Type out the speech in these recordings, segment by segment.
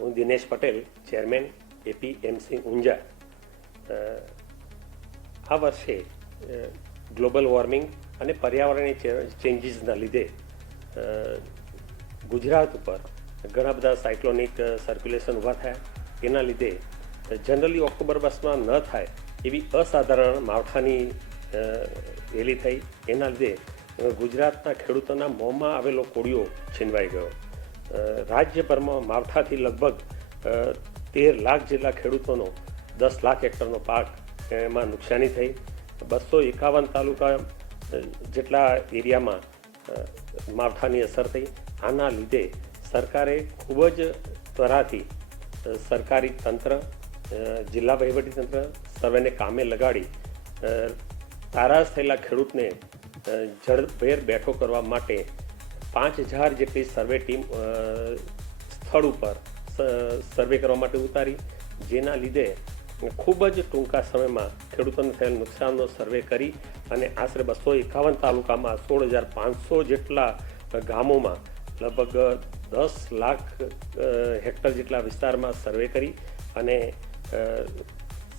હું Dinesh Patel, chairman APMC Unjha. આ વર્ષે ગ્લોબલ વોર્મિંગ અને પર્યાવરણીય ચેન્જીસના લીધે ગુજરાત ઉપર ઘણા બધા સાયક્લોનિક સર્ક્યુલેશન ઊભા થયા. એના લીધે જનરલી ઓક્ટોબર માસમાં ન થાય એવી અસાધારણ માવઠાની રેલી થઈ. એના લીધે ગુજરાતના ખેડૂતોના મોંમાં આવેલો કોળિયો છીનવાઈ ગયો. રાજ્યભરમાં માવઠાથી લગભગ 13 લાખ જેટલા ખેડૂતોનો 10 લાખ હેક્ટરનો પાક એમાં નુકસાની થઈ. 251 તાલુકા જેટલા એરિયામાં માવઠાની અસર થઈ. આના લીધે સરકારે ખૂબ જ ત્વરાથી સરકારી તંત્ર, જિલ્લા વહીવટીતંત્ર સર્વેને કામે લગાડી તારાશ થયેલા ખેડૂતને ઝડપભેર બેઠો કરવા માટે 5000 જેટલી સર્વે ટીમ સ્થળ ઉપર સર્વે કરવા માટે ઉતારી, જેના લીધે ખૂબ જ ટૂંકા સમયમાં ખેડૂતોને થયેલ નુકસાનનો સર્વે કરી અને આશરે 251 તાલુકામાં 16,500 જેટલા ગામોમાં લગભગ 10 લાખ હેક્ટર જેટલા વિસ્તારમાં સર્વે કરી અને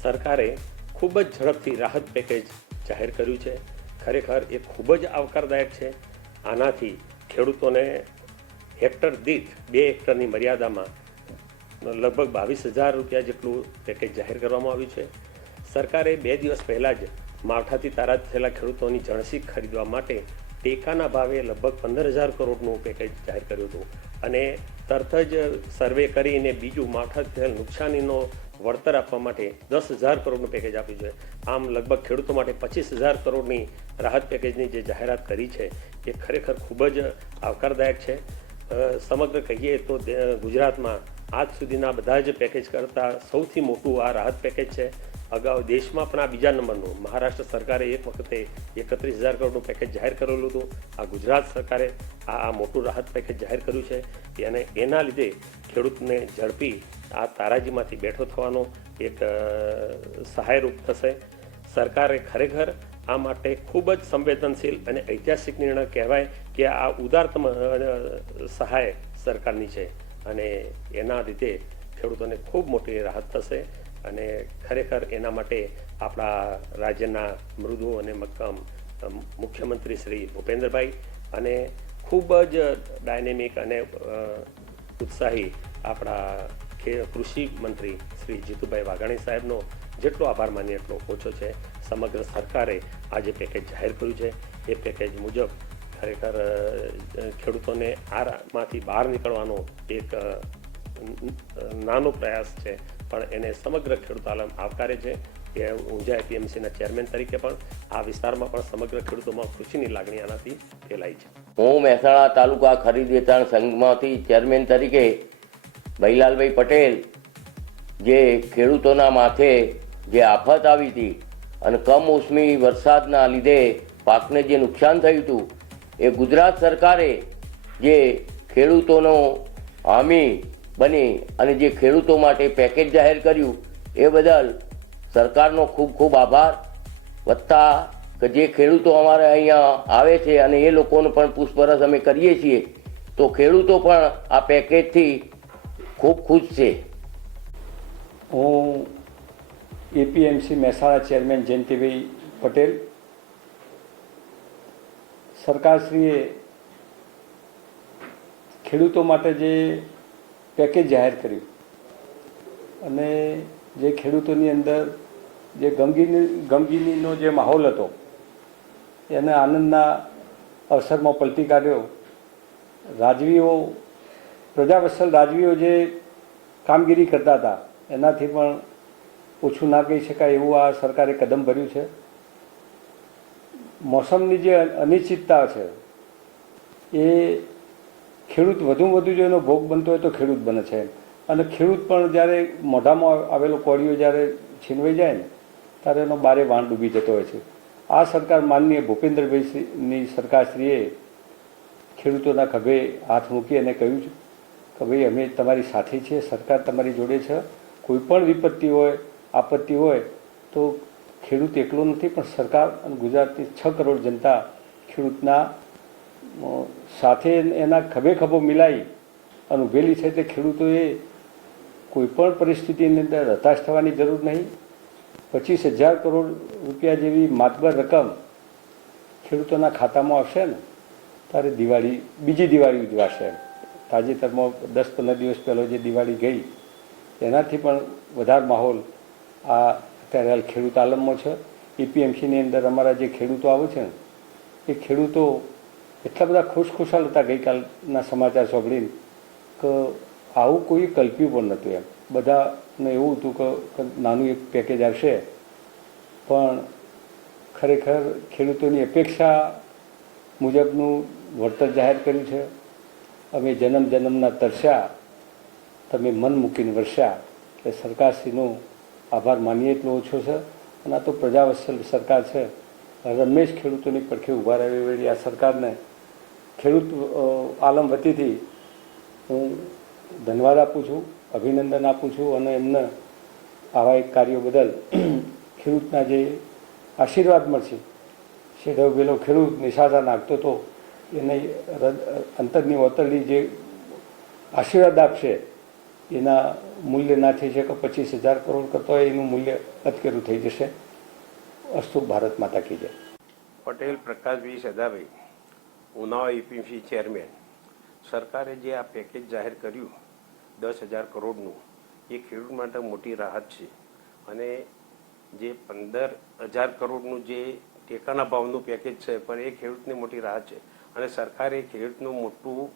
સરકારે ખૂબ જ ઝડપથી રાહત પેકેજ જાહેર કર્યું છે. ખરેખર એ ખૂબ જ આવકારદાયક છે. આનાથી ખેડૂતોને હેક્ટર દીઠ 2 હેક્ટરની મર્યાદામાં લગભગ 22,000 રૂપિયા જેટલું પેકેજ જાહેર કરવામાં આવ્યું છે. સરકારે 2 દિવસ પહેલાં જ માવઠાથી તારાજ થયેલા ખેડૂતોની જણસી ખરીદવા માટે ટેકાના ભાવે લગભગ 15,000 કરોડનું પેકેજ જાહેર કર્યું હતું અને તરત જ સર્વે કરીને બીજું માવઠાથી થયેલ નુકસાનીનો વળતર આપવા માટે 10,000 કરોડનું પેકેજ આપ્યું છે. આમ લગભગ ખેડૂતો માટે 25,000 કરોડની રાહત પેકેજની જે જાહેરાત કરી છે એ ખરેખર ખૂબ જ આવકારદાયક છે. સમગ્ર કહીએ તો ગુજરાતમાં આજ સુધીના બધા જ પેકેજ કરતાં સૌથી મોટું આ રાહત પેકેજ છે. અગાઉ દેશમાં પણ આ બીજા નંબરનું મહારાષ્ટ્ર સરકારે એક વખતે 31,000 કરોડનું પેકેજ જાહેર કરેલું હતું. આ ગુજરાત સરકારે આ મોટું રાહત પેકેજ જાહેર કર્યું છે અને એના લીધે ખેડૂતને ઝડપી આ તારાજીમાંથી બેઠો થવાનો એક સહાયરૂપ થશે. સરકારે ખરેખર આ માટે ખૂબ જ સંવેદનશીલ અને ઐતિહાસિક નિર્ણય કહેવાય કે આ ઉદારતમ સહાય સરકારની છે અને એના લીધે ખેડૂતોને ખૂબ મોટી રાહત થશે અને ખરેખર એના માટે આપણા રાજ્યના મૃદુ અને મક્કમ મુખ્યમંત્રી શ્રી ભૂપેન્દ્રભાઈ અને ખૂબ જ ડાયનેમિક અને ઉત્સાહી આપણા કૃષિ મંત્રી શ્રી જીતુભાઈ વાઘાણી સાહેબનો જેટલો આભાર માનીએ એટલો ઓછો છે. સમગ્ર સરકારે આ જે પેકેજ જાહેર કર્યું છે એ પેકેજ મુજબ ખરેખર ખેડૂતોને આમાંથી બહાર નીકળવાનો એક નાનો પ્રયાસ છે, પણ એને સમગ્ર ખેડૂત આલમ આવકારે છે. કે ઊંઝા એપીએમસીના ચેરમેન તરીકે પણ આ વિસ્તારમાં પણ સમગ્ર ખેડૂતોમાં ખુશીની લાગણી આનાથી ફેલાઈ છે. હું મહેસાણા તાલુકા ખરીદ વેચાણ સંઘમાંથી ચેરમેન તરીકે ભૈલાલભાઈ પટેલ, જે ખેડૂતોના માથે જે આફત આવી હતી અને કમોસમી વરસાદના લીધે પાકને જે નુકસાન થયું હતું એ ગુજરાત સરકારે જે ખેડૂતોનો હામી બની અને જે ખેડૂતો માટે પેકેજ જાહેર કર્યું એ બદલ સરકારનો ખૂબ ખૂબ આભાર. વત્તા કે જે ખેડૂતો અમારે અહીંયા આવે છે અને એ લોકોને પણ પૂછપરછ અમે કરીએ છીએ તો ખેડૂતો પણ આ પેકેજથી ખૂબ ખુશ છે. હું એપીએમસી મહેસાણા ચેરમેન જયંતિભાઈ પટેલ. સરકારશ્રીએ ખેડૂતો માટે જે પેકેજ જાહેર કર્યું અને જે ખેડૂતોની અંદર જે ગમગીનીનો જે માહોલ હતો એને આનંદના અવસરમાં પલટી કાઢ્યો. રાજવીઓ, પ્રજાવત્સલ રાજવીઓ જે કામગીરી કરતા હતા એનાથી પણ ઓછું ના કહી શકાય એવું આ સરકારે કદમ ભર્યું છે. મોસમની જે અનિશ્ચિતતા છે એ ખેડૂત વધુમાં વધુ જો એનો ભોગ બનતો હોય તો ખેડૂત બને છે અને ખેડૂત પણ જ્યારે મોઢામાં આવેલો કોળિયો જ્યારે છીનવાઈ જાય ને ત્યારે એનો બારે વાણ ડૂબી જતો હોય છે. આ સરકાર માનનીય ભૂપેન્દ્રભાઈની સરકારશ્રીએ ખેડૂતોના ખભે હાથ મૂકી અને કહ્યું છે કે ભાઈ અમે તમારી સાથે છીએ, સરકાર તમારી જોડે છે. કોઈ પણ વિપત્તિ હોય, આપત્તિ હોય તો ખેડૂત એકલો નથી પણ સરકાર અને ગુજરાતની 6 કરોડ જનતા ખેડૂતના સાથે એના ખભે ખભો મિલાઈ અને ઉભેલી છે. તે ખેડૂતોએ કોઈ પણ પરિસ્થિતિની અંદર હતાશ થવાની જરૂર નહીં. 25,000 કરોડ રૂપિયા જેવી માતબર રકમ ખેડૂતોના ખાતામાં આવશે ને ત્યારે બીજી દિવાળી ઉજવાશે. તાજેતરમાં 10-15 દિવસ પહેલો જે દિવાળી ગઈ એનાથી પણ વધારે માહોલ આ અત્યારે હાલ ખેડૂત આલમમાં છે. એપીએમસીની અંદર અમારા જે ખેડૂતો આવે છે ને એ ખેડૂતો એટલા બધા ખુશખુશાલ હતા ગઈકાલના સમાચાર સાંભળીને કે આવું કોઈ કલ્પ્યું પણ નહોતું. એમ બધાને એવું હતું કે નાનું એક પેકેજ આવશે, પણ ખરેખર ખેડૂતોની અપેક્ષા મુજબનું વળતર જાહેર કર્યું છે. અમે જન્મના તરસ્યા, તમે મન મૂકીને વરસ્યા. એટલે સરકારશ્રીનો આભાર માનીએ એટલો ઓછો છે. અને આ તો પ્રજાવત્સલ સરકાર છે. રમેશ ખેડૂતોની પડખે ઊભા રહેવી વળી આ સરકારને ખેડૂત આલમ વતીથી હું ધન્યવાદ આપું છું, અભિનંદન આપું છું. અને એમને આવા એક કાર્યો બદલ ખેડૂતના જે આશીર્વાદ મળશે, શેઢો પેલો ખેડૂત નિશાસા નાખતો હતો એને અંતરની ઓતરડી જે આશીર્વાદ આપશે એના મૂલ્ય ના થઈ શકે. 25,000 કરોડ કરતો હોય એનું મૂલ્ય અટકેલું થઈ જશે. અસ્તુ ભારત માતા કી જય. Patel Prakashbhai Sadabhai, Unava APMC chairman. સરકારે જે આ પેકેજ જાહેર કર્યું 10,000 કરોડનું, એ ખેડૂત માટે મોટી રાહત છે. અને જે 15,000 કરોડનું જે ટેકાના ભાવનું પેકેજ છે પણ એ ખેડૂતને મોટી રાહત છે. અને સરકારે ખેડૂતનું મોટું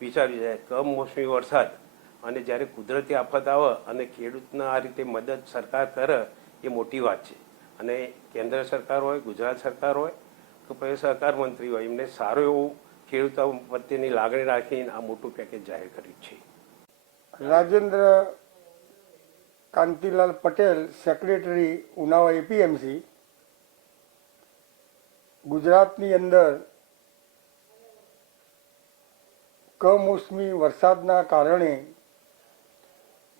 વિચાર્યું છે. કમોસમી વરસાદ અને જ્યારે કુદરતી આફત આવે અને ખેડૂતને આ રીતે મદદ સરકાર કરે એ મોટી વાત છે. અને કેન્દ્ર સરકાર હોય, ગુજરાત સરકાર હોય કે પછી સહકાર મંત્રી હોય, એમને સારું એવું ખેડૂતો પ્રત્યેની લાગણી રાખીને આ મોટું પેકેજ જાહેર કર્યું છે. Rajendra Kantilal Patel, secretary, Unava APMC. ગુજરાતની અંદર કમોસમી વરસાદના કારણે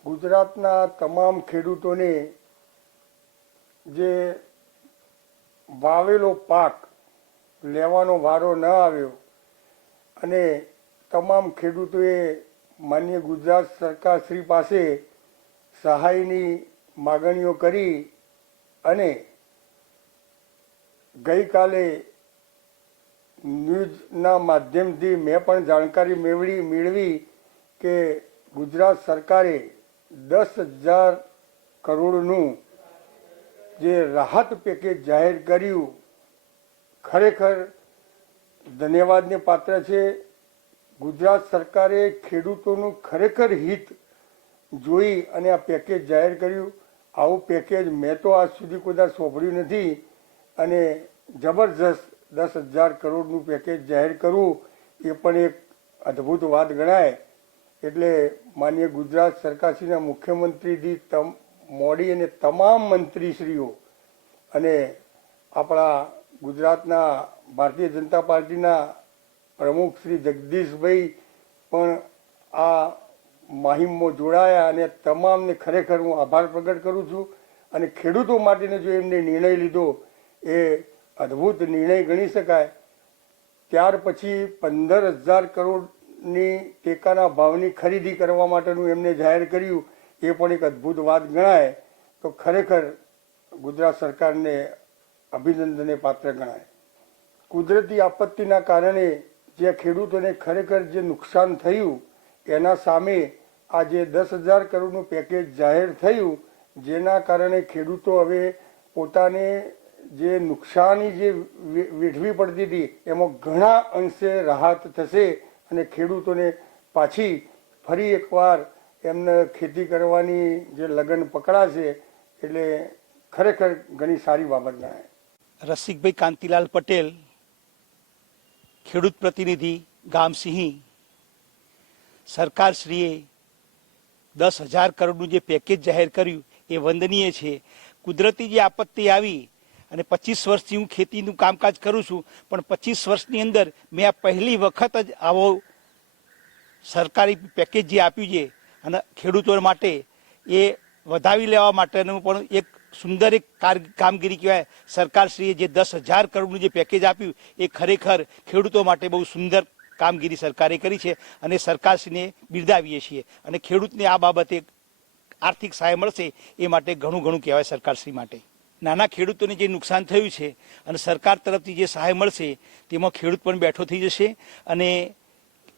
ગુજરાતના તમામ ખેડૂતોને જે વાવેલો પાક લેવાનો વારો ન આવ્યો અને તમામ ખેડૂતોએ માન્ય ગુજરાત સરકાર શ્રી પાસે સહાયની માગણીઓ કરી અને ગઈકાલે ન્યૂઝના માધ્યમથી મેં પણ જાણકારી મેળવી કે ગુજરાત સરકારે 10,000 કરોડનું જે રાહત પેકેજ જાહેર કર્યું ખરેખર ધન્યવાદને પાત્ર છે. ગુજરાત સરકારે ખેડૂતોનું ખરેખર હિત જોઈ અને આ પેકેજ જાહેર કર્યું. આવું પેકેજ મેં તો આજ સુધી કોઈ વાર સાંભળ્યું નથી. અને જબરજસ્ત 10,000 કરોડનું પેકેજ જાહેર કરવું એ પણ એક અદ્ભુત વાત ગણાય. એટલે માન્ય ગુજરાત સરકારશ્રીના મુખ્યમંત્રીથી મોડી અને તમામ મંત્રીશ્રીઓ અને આપણા ગુજરાતના ભારતીય જનતા પાર્ટીના પ્રમુખ શ્રી જગદીશભાઈ પણ આ માહિમમાં જોડાયા. અને તમામને ખરેખર હું આભાર પ્રગટ કરું છું. અને ખેડૂતો માટેનો જો એમને નિર્ણય લીધો એ અદ્ભુત નિર્ણય ગણી શકાય. ત્યાર પછી 15,000 કરોડની ટેકાના ભાવની ખરીદી કરવા માટેનું એમને જાહેર કર્યું એ પણ એક અદ્ભુત વાત ગણાય. તો ખરેખર ગુજરાત સરકારને અભિનંદનને પાત્ર ગણાય. કુદરતી આપત્તિના કારણે જે ખેડૂતોને ખરેખર જે નુકસાન થયું એના સામે આ જે 10,000 કરોડનું પેકેજ જાહેર થયું, જેના કારણે ખેડૂતો હવે પોતાને જે નુકસાની જે વેઠવી પડતી હતી એમાં ઘણા અંશે રાહત થશે અને ખેડૂતોને પાછી ફરી એકવાર એમને ખેતી કરવાની જે લગન પકડાશે. એટલે ખરેખર ઘણી સારી બાબત ગણાય. રસિકભાઈ કાંતિલાલ પટેલ, ખેડૂત પ્રતિનિધિ, ગામ સિંહી. સરકારશ્રીએ 10,000 કરોડનું જે પેકેજ જાહેર કર્યું એ વંદનીય છે. કુદરતી જે આપત્તિ આવી અને 25 વર્ષથી હું ખેતીનું કામકાજ કરું છું, પણ 25 વર્ષની અંદર મેં આ પહેલી વખત જ આવો સરકારી પેકેજ જે આપ્યું છે અને ખેડૂતો માટે એ વધાવી લેવા માટેનું પણ એક સુંદર એક કામગીરી કહેવાય. સરકારશ્રીએ જે 10,000 કરોડનું જે પેકેજ આપ્યું એ ખરેખર ખેડૂતો માટે બહુ સુંદર કામગીરી સરકારે કરી છે અને સરકારશ્રીને બિરદાવીએ છીએ. અને ખેડૂતને આ બાબતે આર્થિક સહાય મળશે એ માટે ઘણું ઘણું કહેવાય સરકારશ્રી માટે. નાના ખેડૂતોને જે નુકસાન થયું છે અને સરકાર તરફથી જે સહાય મળશે તેમાં ખેડૂત પણ બેઠો થઈ જશે. અને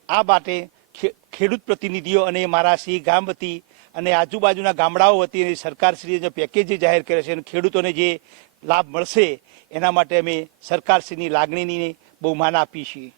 આ માટે ખેડૂત પ્રતિનિધિઓ અને મારા સિંહ ગામ વતી અને આજુબાજુના ગામડાઓ વતી સરકારશ્રીએ જે પેકેજ જે જાહેર કર્યા છે અને ખેડૂતોને જે લાભ મળશે એના માટે અમે સરકારશ્રીની લાગણીની બહુ માન આપીએ છીએ.